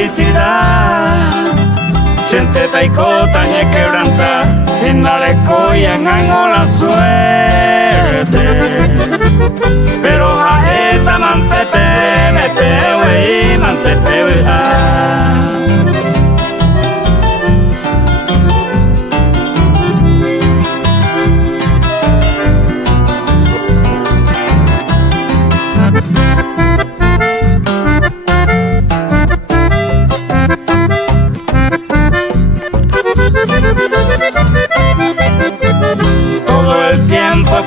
felicidad. Gente taicota ni quebranta, sin darle coya en la suerte. Pero jajeta mantete, me pewe y mantete.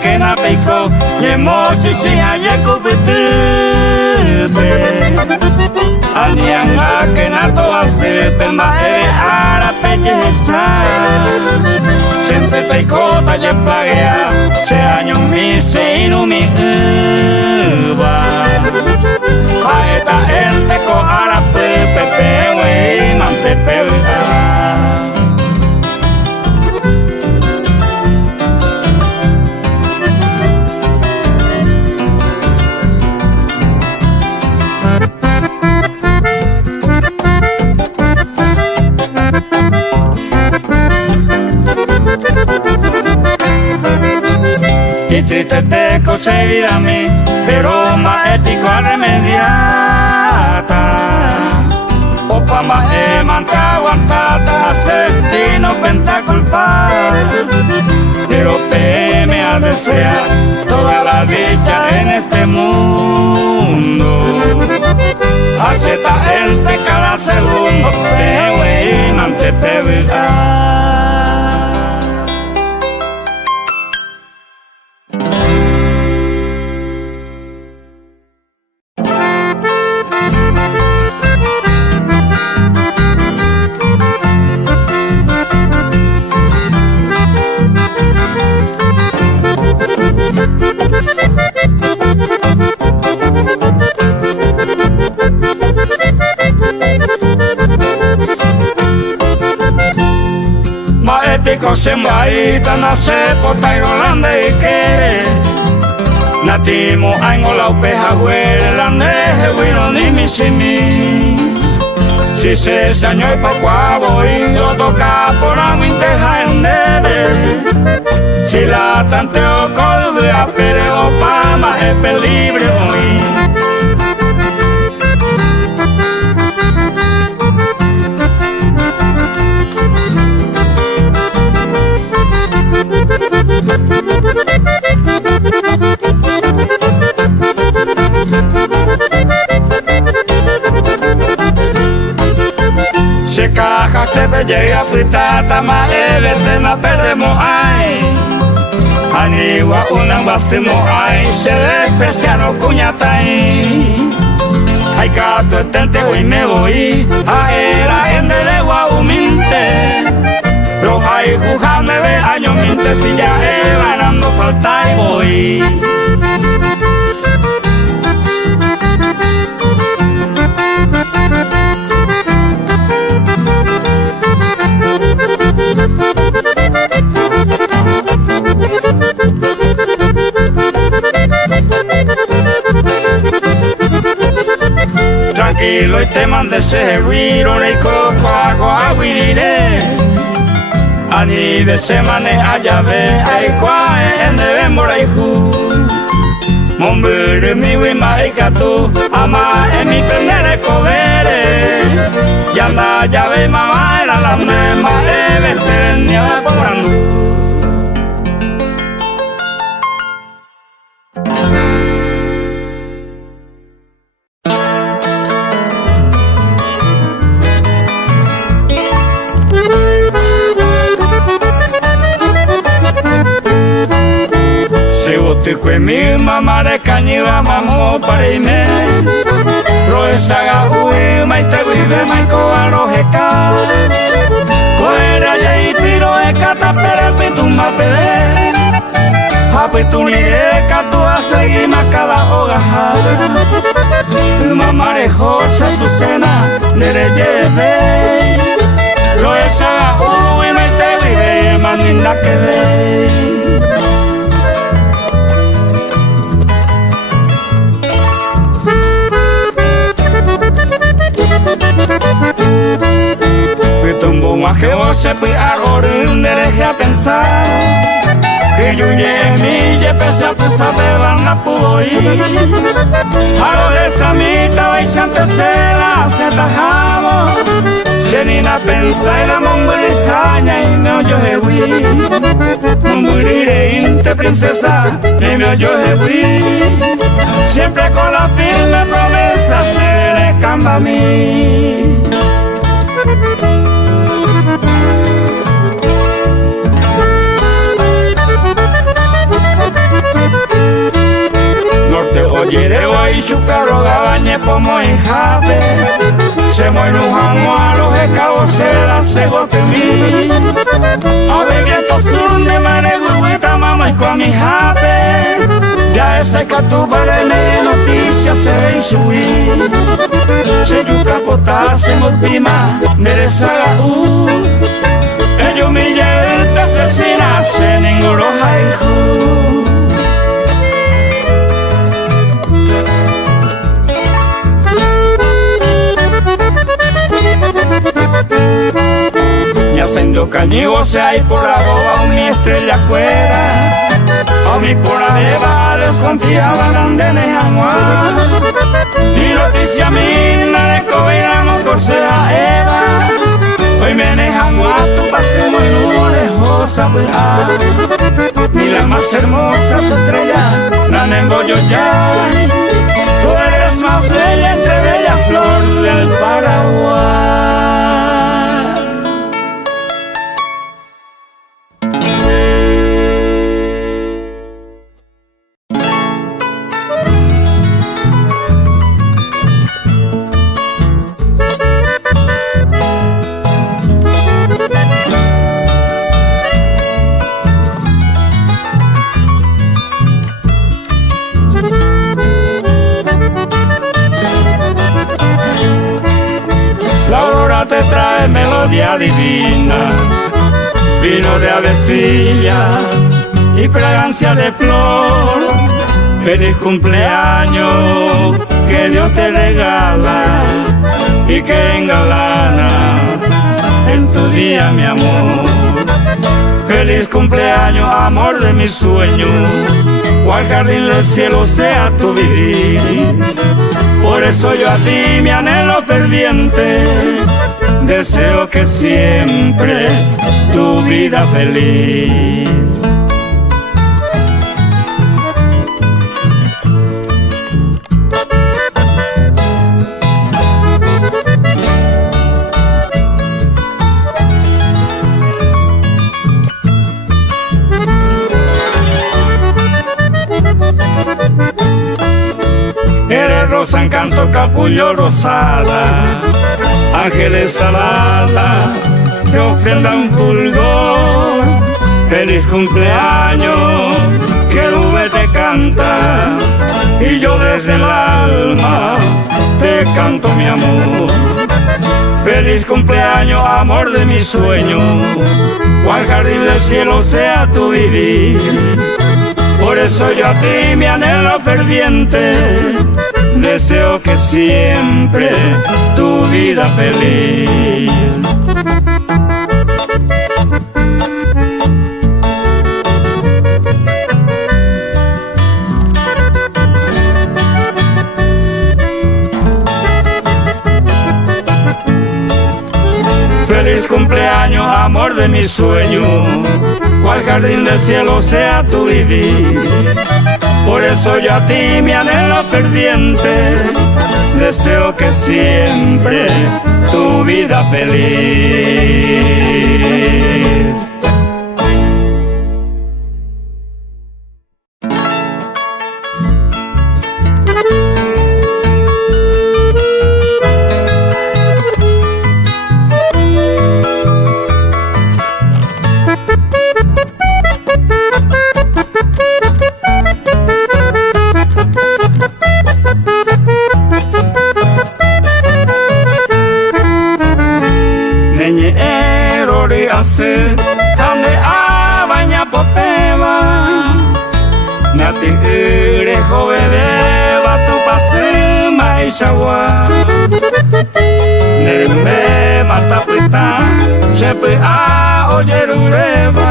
Que na peiko yemo sisi aye kubete anianga que na to ase pemba ara pelleza siente peiko ta ye plagea se año mi se inumi va paeta ente ko ara pepe we mante pewe. Y triste te conseguir a mí, pero más ético a remediata. Opa más manta aguantata, asesino pentaculpar. Pero me a desear toda la dicha en este mundo. Hace esta gente cada segundo, pewe y mantete vida. Épico se mbaita na sepo tairolande ike natimo aingola upeja huele lande wino ni misimi si se saño y pacuavo y lo toca por agua inteja en neve si la tanteo colde a pereo pa más es peligro hoy. Se caja se ve llega pitata ma evete na perdemos ay aniwa una basimo ay se despreciano cuñatai ay gato estente hoy me voy a era en de legua huminte los hay jujame ve años minte si ya ganando falta y voy. Tranquilo y te mande ese ruido le coco hago aguirire ani de semane allá ve ay cuae en de mora hijo mombere mi wima ikato ama en mi tenere covere y anda ya ve mamá era la mema debe ser ni a porando. Que mi mamá de cañiva mamó para irme lo desaga uy maite vive maiko arojeka coera ya y tiro de cata pero pitumba pede apitulire catu a seguir más cada hogaja mamá de josa su cena de lleve lo desaga uy maite vive más linda que de se puede ahora deje a pensar que yo llegué pese a tu saber van a poder a lo de esa mitad vais antes se la se tajamos tenina pensa y la monbricaña y me oyó de hui monbririnte princesa y me oyó de hui siempre con la firme promesa se le camba a mí. Norte oyere hoy su perro gabañe pomo y jape se muy lujano a los escabos se la cego que mí a ver vientos turne manego y mamá y con mi jape ya ese catu para me noticias se ve subir se yuca potar se multima mereza ellos me llevan asesinas se ninguno hay me haciendo cañigo se hay por la boba a mi estrella fuera a mi por la jeva desconfiaban andene jamuá y noticia mina de cobramos por sea Eva hoy me dejan a tu paso muy lejosa ni las más hermosas estrellas la nembo yo ya tú eres más bella entre bella flor del Paraguay. Te trae melodía divina, vino de avecilla y fragancia de flor. Feliz cumpleaños que Dios te regala y que engalana en tu día mi amor. Feliz cumpleaños, amor de mis sueños, cual jardín del cielo sea tu vivir. Por eso yo a ti mi anhelo ferviente, deseo que siempre tu vida feliz. Eres rosa, encanto, capullo, rosada, ángeles aladas te ofrendan fulgor. Feliz cumpleaños, que nube te canta y yo desde el alma te canto mi amor. Feliz cumpleaños, amor de mis sueños, cual jardín del cielo sea tu vivir. Por eso yo a ti mi anhelo ferviente, deseo que siempre tu vida feliz. Feliz cumpleaños, amor de mis sueños, cual jardín del cielo sea tu vivir. Por eso yo a ti mi anhelo ferviente, deseo que siempre tu vida feliz. Ande a baña popema Nati ure jovedeba tu pasema y shagua Nerme mata pita Se pe a oyerureba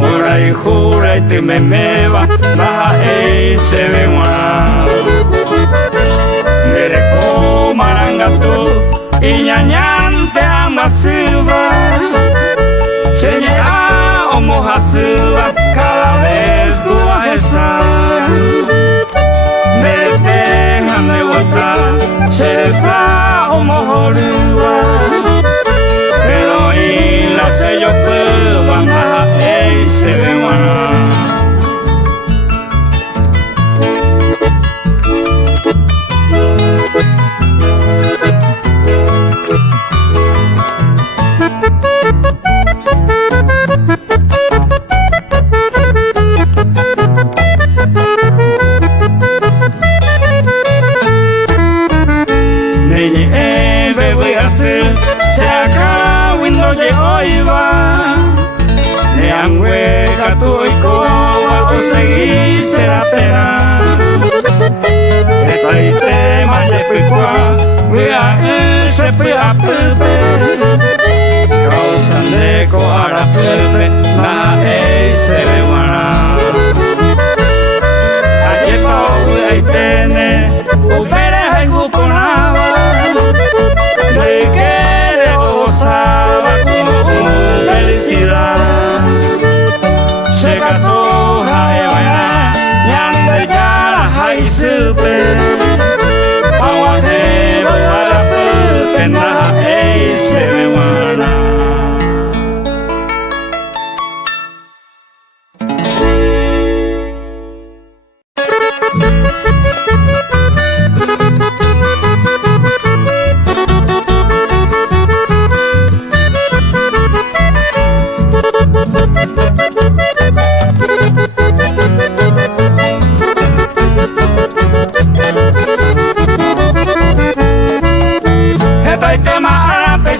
mora y jura y te me meba baja e se ve ma mere ko marangato y ñañante amasiva Cheñe a omohasiva cada vez tú vas a estar me dejan de votar Cheresa omohoriva pero y la sello pues van a se ve guana se acabó y no llegó y va le han hueca tu y coba conseguí será pena esta y tema de picua voy a irse pia pepe causan de coara pepe na se ve guana ayer pa voy a tener upere hay juconaba de que le gozaba con felicidad se catoja de bailar y ande ya la jai supe aguajero a la pena se ve guana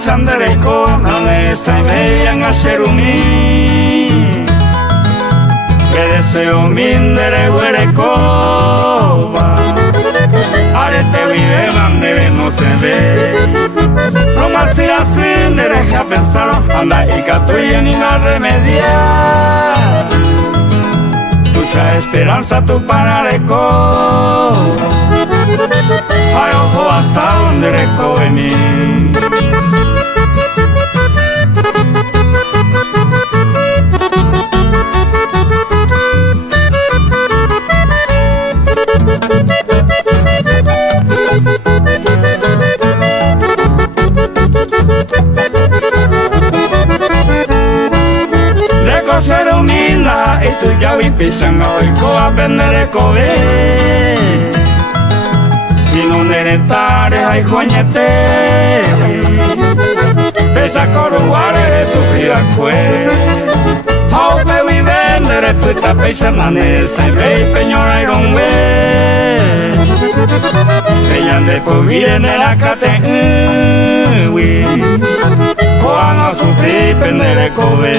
Sandereko nane se veían a Cherumí que deseo mindere huerecoba arete vive mande no se ve Roma si así derecha pensar anda y catuye ni la remedia mucha esperanza tu parareco ay ojo hasta donde recoge mí ser humilde y tú ya vi pisan hoy coa pendere cobe si no neretare hay joñete pesa coruare de sufrida cue how pe vi vendere puta pesa nanesa y ve peñora y rombe ella de por viene la cate coa no sufri pendere cobe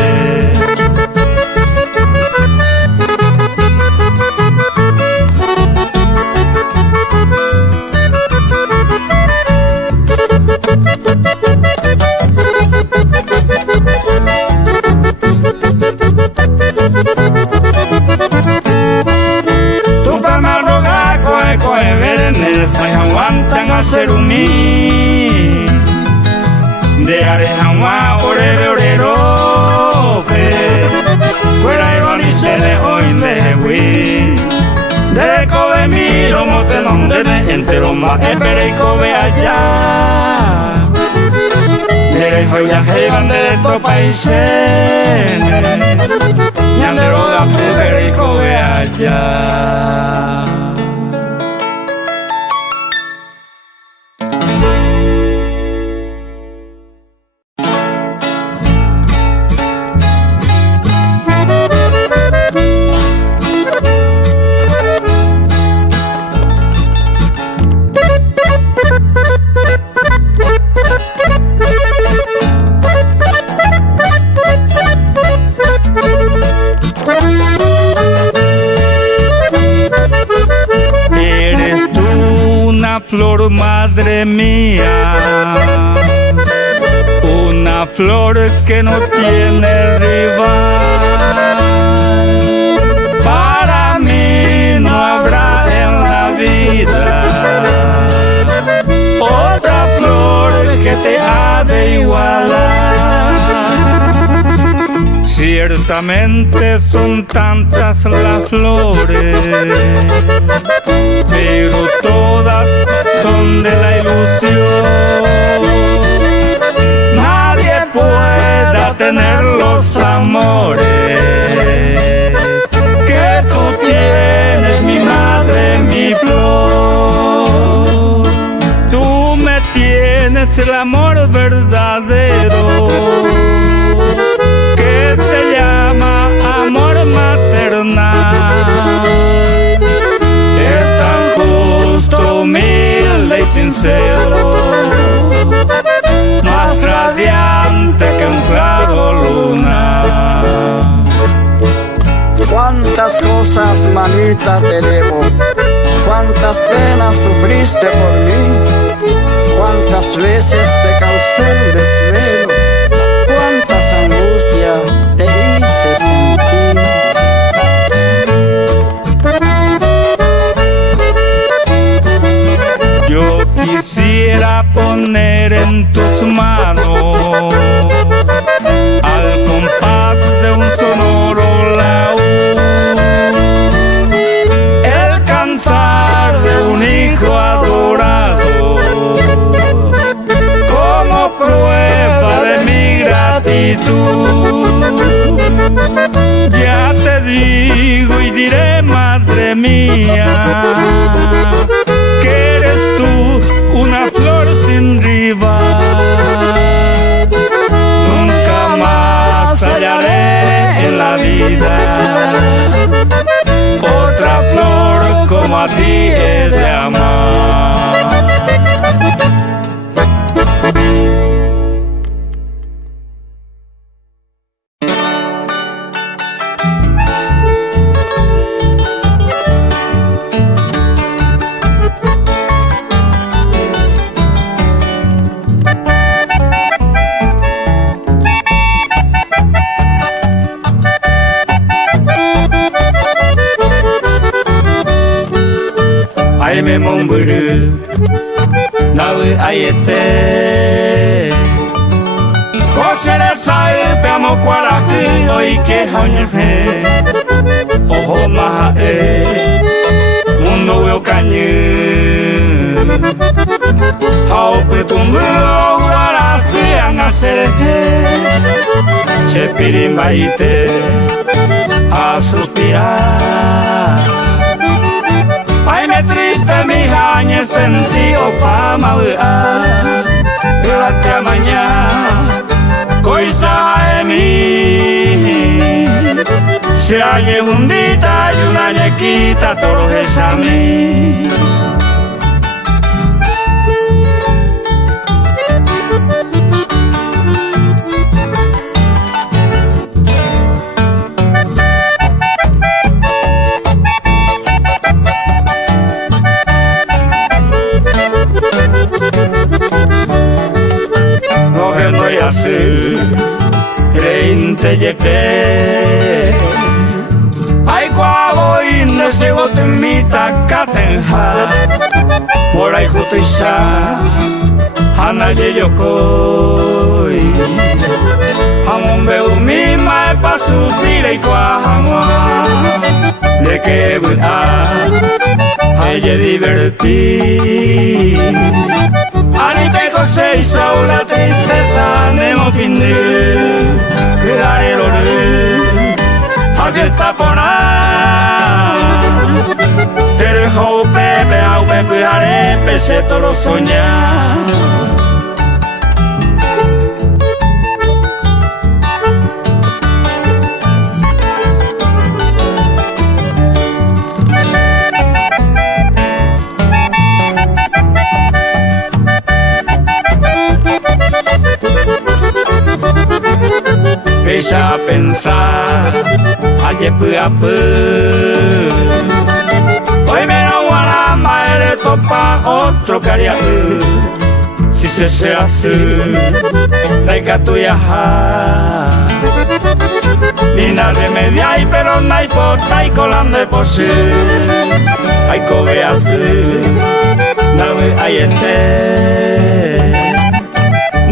aguantan a Cherumí de Arejanwa orero orero fuera ironice de hoy de hui de cobe mi lomo te donde me entero más espere y cobe allá de joya jevan de to países ñandero da espere y cobe allá flor madre mía, una una flor que no tiene rival. Para mí no habrá en la vida otra flor que te ha de igualar. Ciertamente son tantas las flores, pero todas son de la ilusión. Nadie pueda tener los amores que tú tienes, mi madre, mi flor. Tú me tienes el amor verdadero que se llama amor maternal. Es tan justo, humilde y sincero, más radiante que un claro lunar. Cuántas cosas, manita, te debo, cuántas penas sufriste por mí, cuántas veces te causé el desvelo, cuántas angustias te hice sentir. Yo quisiera poner en tus manos, al compás de un sonoro laúd, el cantar de un hijo adorado, como prueba de mi gratitud. Ya te digo y diré, madre mía, que eres tú una flor sin rival. Nunca más hallaré en la vida otra flor como a ti he de amar. Ai me momburu nau aiete Kosere sai pe amo kwaraku oike haunyehe Oho maha e mundo eu kanyu Haupe tumbu o arase angasere Chepirimbaite a suspirar. Ai me triste mi jañe sentido pa mauea Durante a mañana coisa de mí Se halle hundita y una ñequita toro esa mí. Reinte yepe Ai kwabo inne segote mita katenha Morai jutuisa Hana ye yokoi Hamombe umima e pasupire y kwahama De que buda Eye divertir Anita y José hizo la tristeza Nemo pinde Quedare lore Aquí está pona Te dejo pepe au pepe are Pese todo soñar. Ella a pensar, ayer puapu. Hoy me no guarama, eres topa otro cariapu. Si se seasu laika tuyaha Nina remediai pero nai potai colande posi Aiko beasu nawe ayete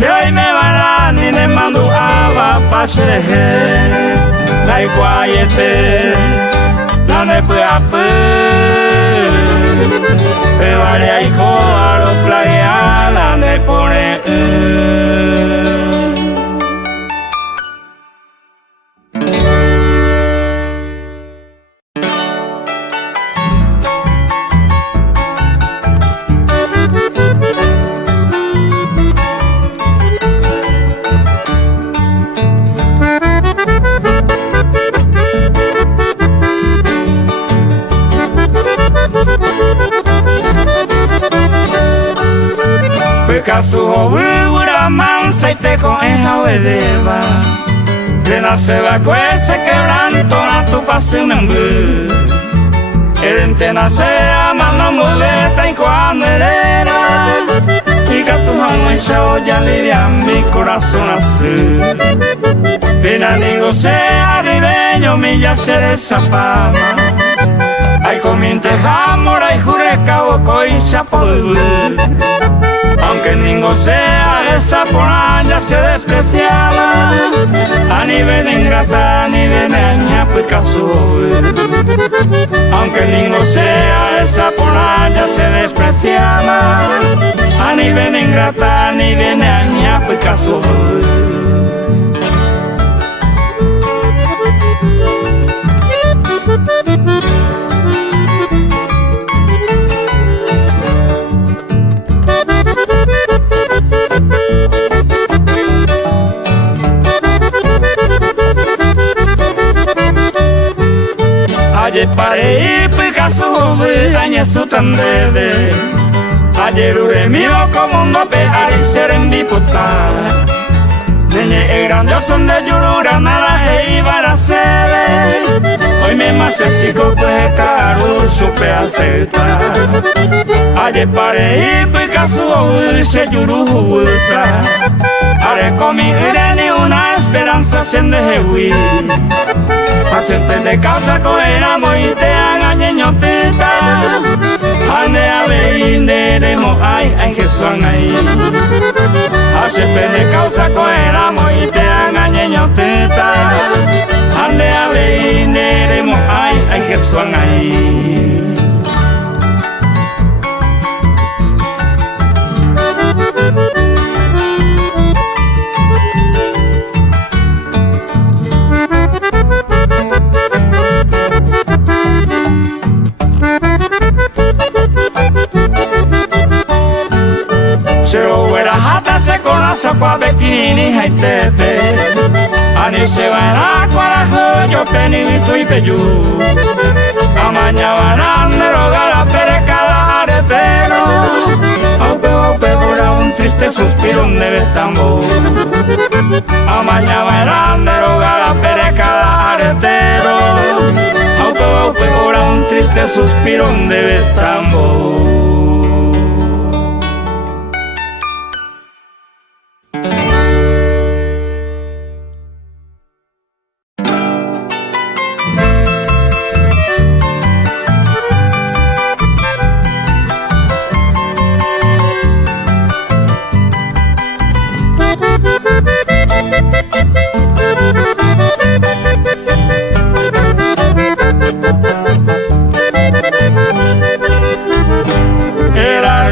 De hoy me van ni me mando ava paseje Nai guayete Nane puapu Me vale aiko a lo playa Nane pone Kasu hovu ura mansa y te coeja hueleva De naceba cuese quebranto na tu pase un embu Erente nasea mano muleta y cuando herera Y que tu jamón y se oye alivia mi corazón azul Pena digo sea ribeño mi yacer esa fama Ay cominte jamora y jure cabo coicha polvo Aunque ningo sea esa poraya se despreciaba A nivel ingrata, a nivel aña pues caso Aunque ningo sea esa poraya se despreciaba A nivel ingrata, a nivel aña pues caso Ayer paré y Picasso añe su tandebe Ayer ure mío como un dope y ser en mi puta Neñe el grandioso de Yurura nada y baracele Hoy me más chico pues caro supe aceptar Ayer paré y Picasso se yurujuta Haré con mi ni una esperanza sin de huir Paciente de causa coeramo y te engañe ñotita Ande a ver inderemo ay Jesús ahí Paciente de causa coeramo y te engañe ñotita Ande a ver inderemo ay Jesús ahí Se conoce pa' bikini haitepe Ani se van a cuarajo yo penito y peyú Amaña van a derogar a perecada aretero Aupe ora un triste suspiro de vestambo Amaña van a derogar a perecada aretero Aupe ora un triste suspiro de vestambo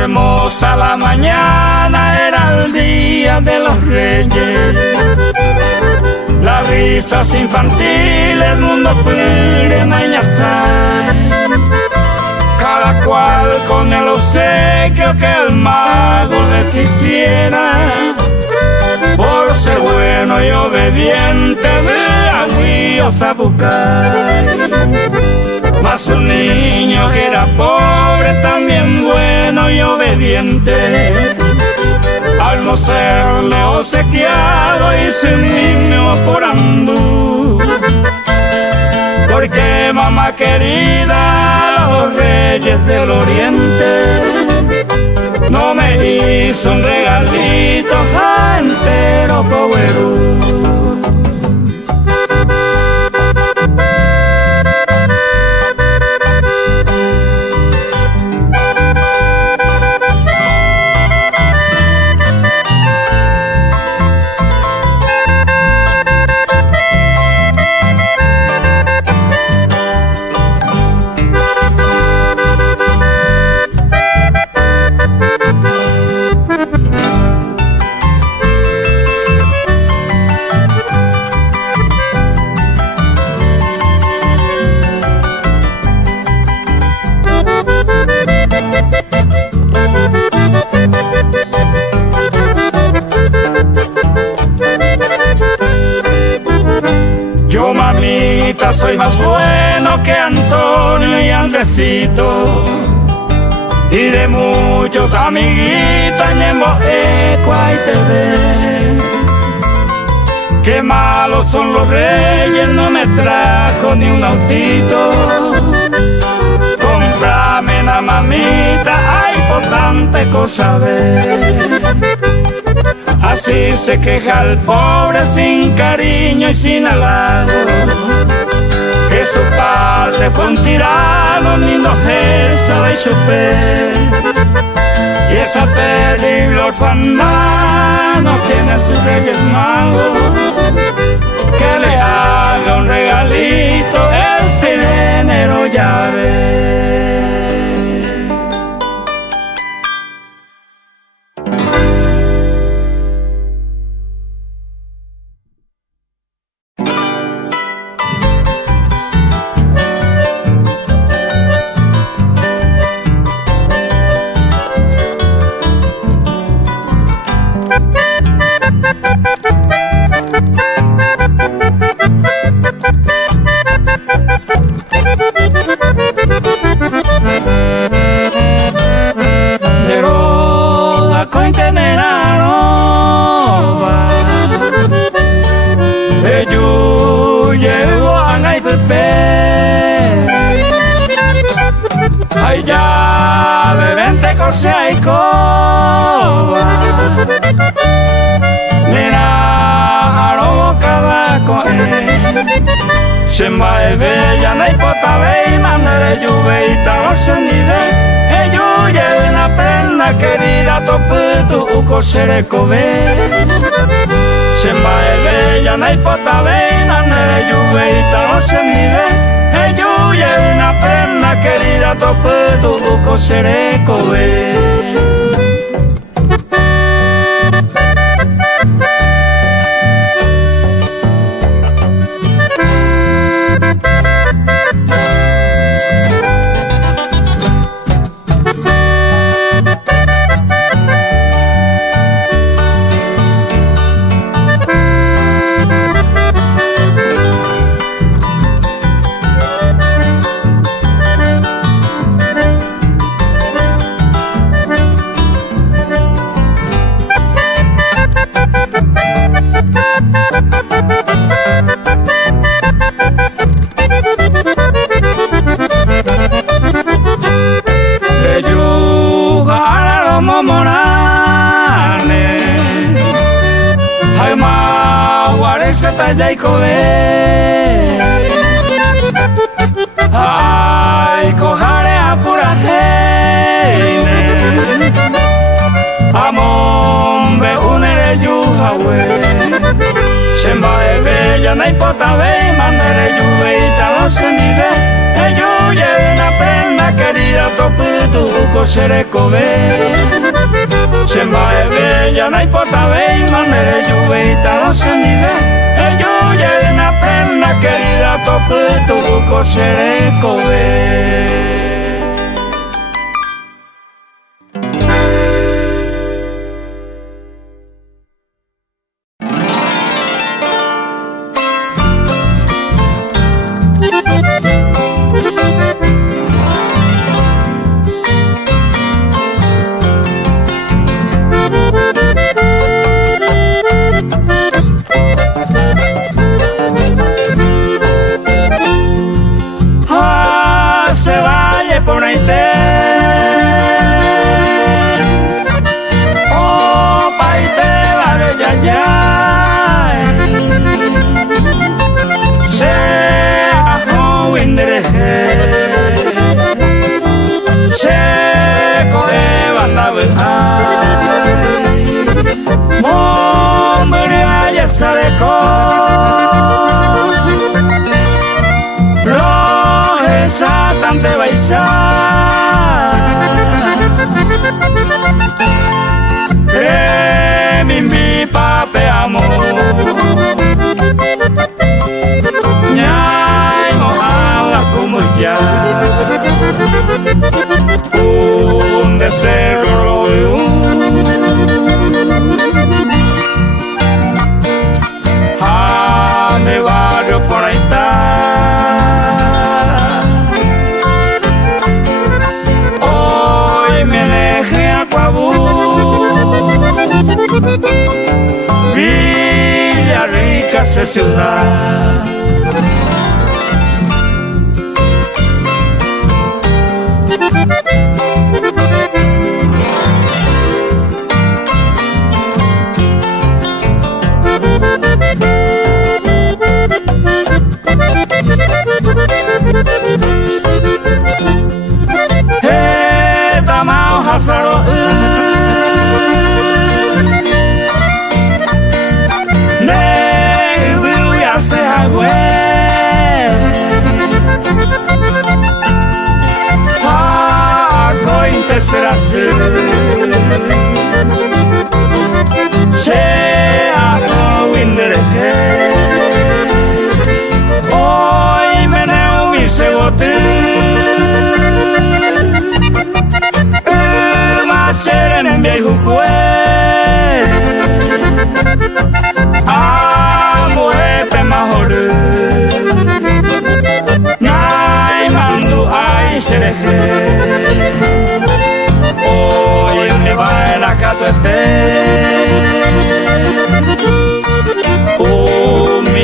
hermosa la mañana, era el día de los reyes. Las risas infantiles, el mundo pide mañasar. Cada cual con el obsequio que el mago les hiciera. Por ser bueno y obediente de Agüillos a Bucay. Mas un niño que era pobre, también bueno y obediente, al no serle obsequiado y sin niño por andú. Porque mamá querida, los reyes del oriente no me hizo un regalito besito y de muchos amiguitos ñembo ecuay te ve. Qué malos son los reyes, no me trajo ni un autito. Cómprame una mamita, ay, por tanta cosa ver. Así se queja el pobre sin cariño y sin halago, que su padre fue un tirano, ni no ejerza la hizo ver. Y esa terrible orfandad no tiene sus reyes magos, que le haga un regalito el sirenero ya ve. Ay ya bebente cosa y coba, mira arobo cabaco se me bella na hipota y mandere lluve y talo se nide ello lleve una prenda querida toputu uco sereko ve se me bella na hipota y mandere lluve y talo se nide ello lleve una prenda querida toputu uco sereko ve. Ay, cojare apurate amon be unere yuhawe semba bella na hipota ve mandere yuve y talo se nive ello lleve una prenda querida toputu uco sereko ve semba bella na hipota ve mandere yuve y talo se nive ello lleve una prenda querida toputu uco sereko ve. Villarrica es ciudad. Hoy meneu y se bote Maceren en viejo cue Amo epe mahore Nai mandu ai sereje Hoy me va el acatoete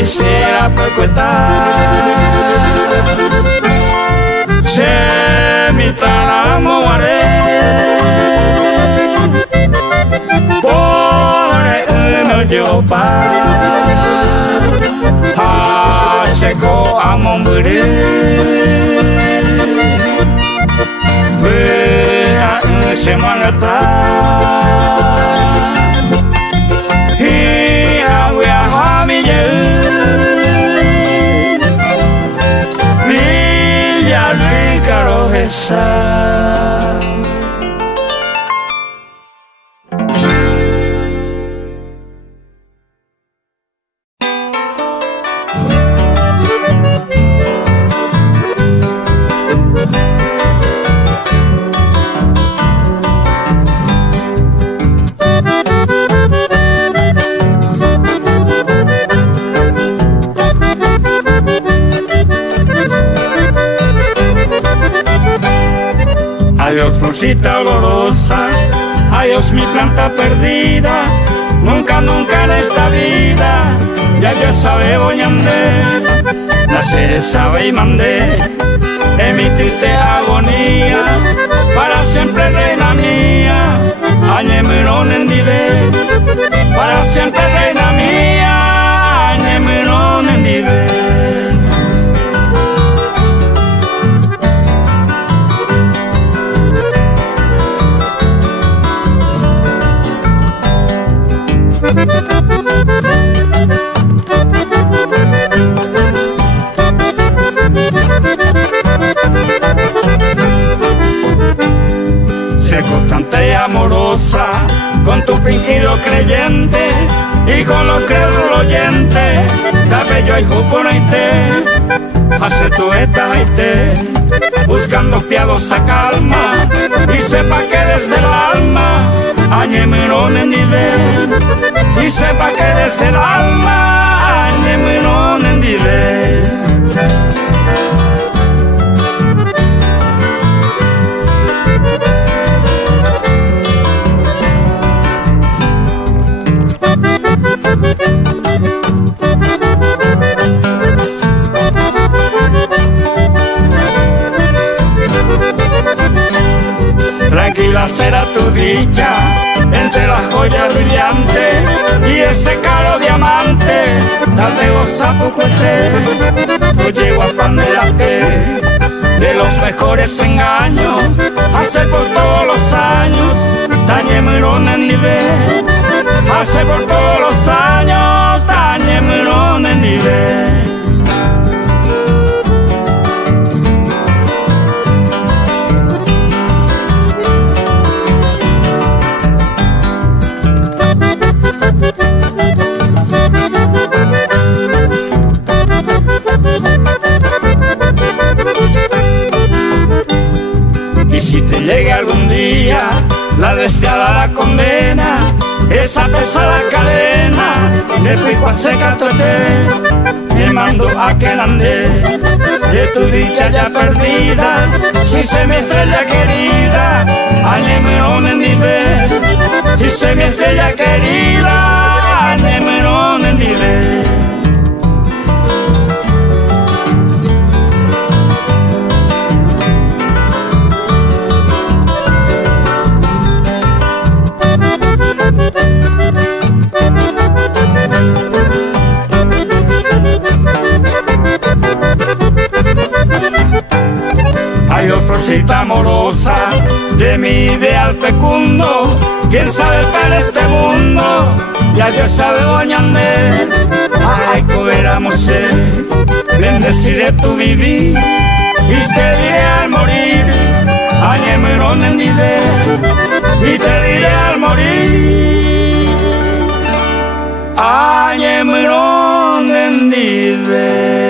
Misera pecueta Se mitara moare Pobre no yo pa Ha seko amon buri Bea se mangata Hi wea ha mi ye Villarrica Roja. Adiós florcita olorosa, adiós mi planta perdida, nunca, nunca en esta vida, ya yo sabe voy a andar, nacer sabe y mandé, en mi triste agonía, para siempre reina mía, añemirón en dive, para siempre reina mía, añemirón en dive. Sé constante y amorosa, con tu fingido creyente y con los credos oyentes, dame yo y juponeite, hace tu etaite, buscando piadosa calma, y sepa que desde el alma, añemirón en nivel, y sepa que desde el alma, añemirón en nivel. Tranquila será tu dicha entre las joyas brillantes y ese caro diamante, dale goza pucuete, tú llego a pan de la pe, de los mejores engaños, hace por todos los años, dañemirón en nivel, hace por todos los años, dañemirón en nivel. Y si te llega algún día la despiadada condena, esa pesada cadena, de pico a seca tote, me mando a que la ande, de tu dicha ya perdida, si se me estrella querida, añemirón en nivel, si se me mi estrella querida, Nemerón en Dile. Ay, oh florcita amorosa de mi ideal fecundo, quién sabe para este mundo, ya Dios sabe oñande. Ay, coberamos ser, bendeciré tu vivir, y te diré al morir, añemerón en Dile, y te diré al morir, añemerón en Dile.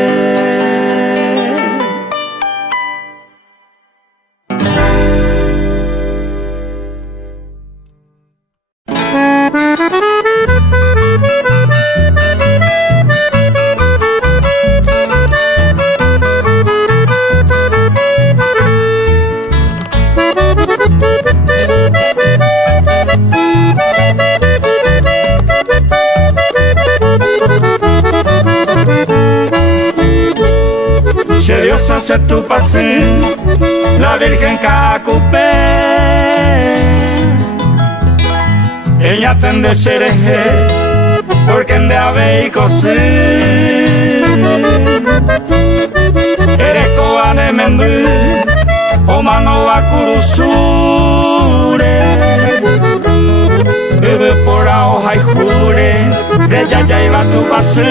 Si Dios hace tu pase, la Virgen Cacupé, ella tende sereje, porque en de ave y cosé. Eres coane mendú, o mano va curusure, bebe por la hoja y jure, de ella ya iba tu pase.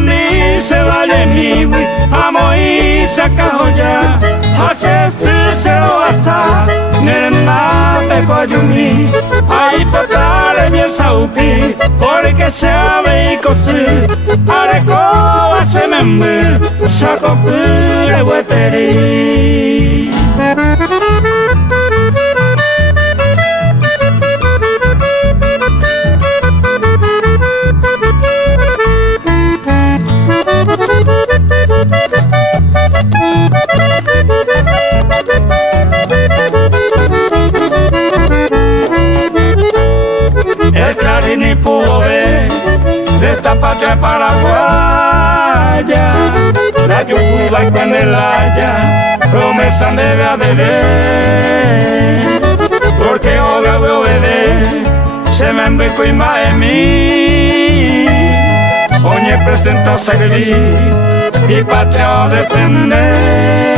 Ni se vale mi wi, amo y se acabó ya. Hace se lo basa, nerena peco yumi. Ay potale y saupi, porque se ave y cosí. Areco hace membe, saco pure hueteri. El clarín y pudo ver de esta patria paraguaya, la yuba y Candelaya, promesa debe a deber, porque obvio obede, se me embico y más de mí, oye presenta a servir y patria o defender.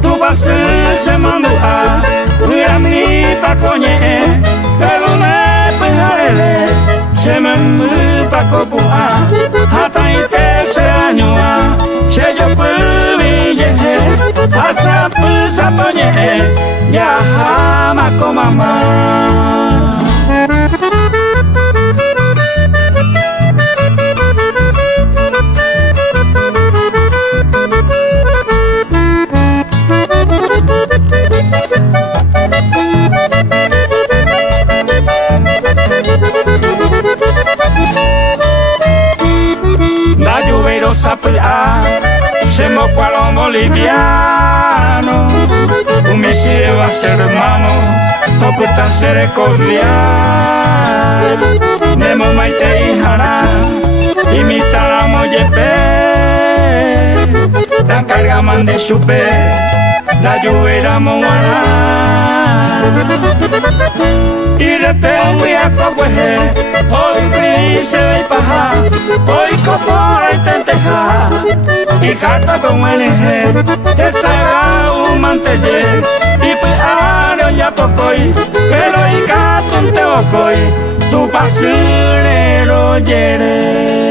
Tu base se mandó a cuidar mi pacoñe, pero me pejarele, se me pa copua, hasta y te se añoa, se yo pubille, hasta pusa poñe, ya jamás con mamá. Se mocó a los bolivianos, un misil va a ser hermano, no puedan ser cordial. Nemo maite y jara, imitar a moyepe, tan carga mande chupe, la lluvia moara. Y de tengo a copueje, hoy brise y paja, hoy copora y tenteja, y carta con NG, que salga un mantelle, y pues ario ya pocoy, pero y gato en teocoy, tu pasurero yere.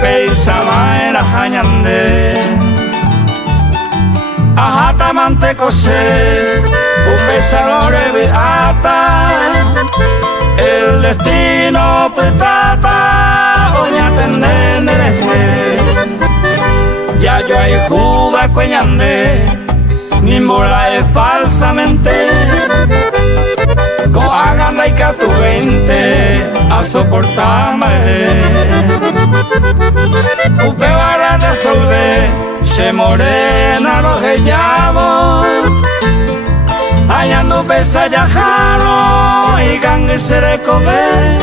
Pei Samaera Hañande Ajata Mantecose Upesalore Beata el destino petata oña tendenerete ya yo hay juba cueñande ni mola es falsamente con aganda y que tu 20 a soportarme upe para resolver se morena los hellamos Añando pesa yajaro y gangue se le come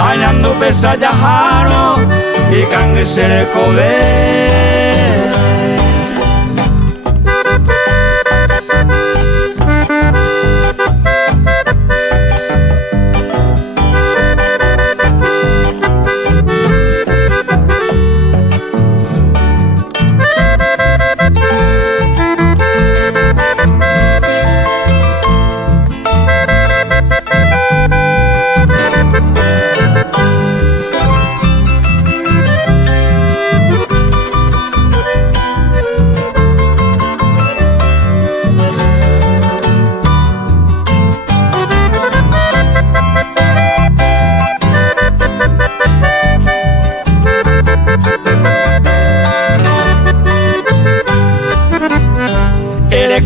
Añando pesa yajaro y gangue se le come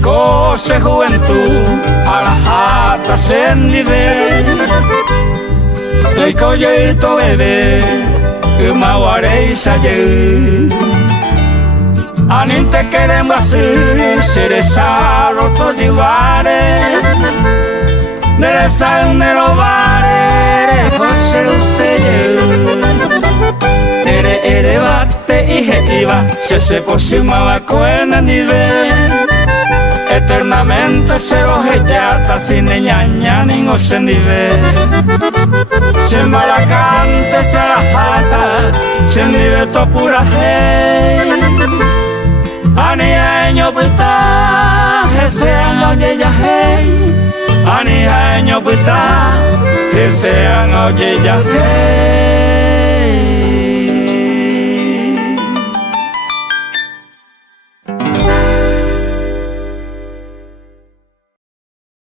Cose juventud a la jata se nivel Estoy collito bebé y maguaré y saye Aninte queremos así cerezaro to divare Nereza en los bares José Luceye Ere bate y je iba se posima cuena nivel Eternamente se los ellata sin ñaña ni no se nivel Se malacante se la jata se nivel to pura hey Aniaño pita que sean oye ya hey Aniaño pita que sean oye ya hey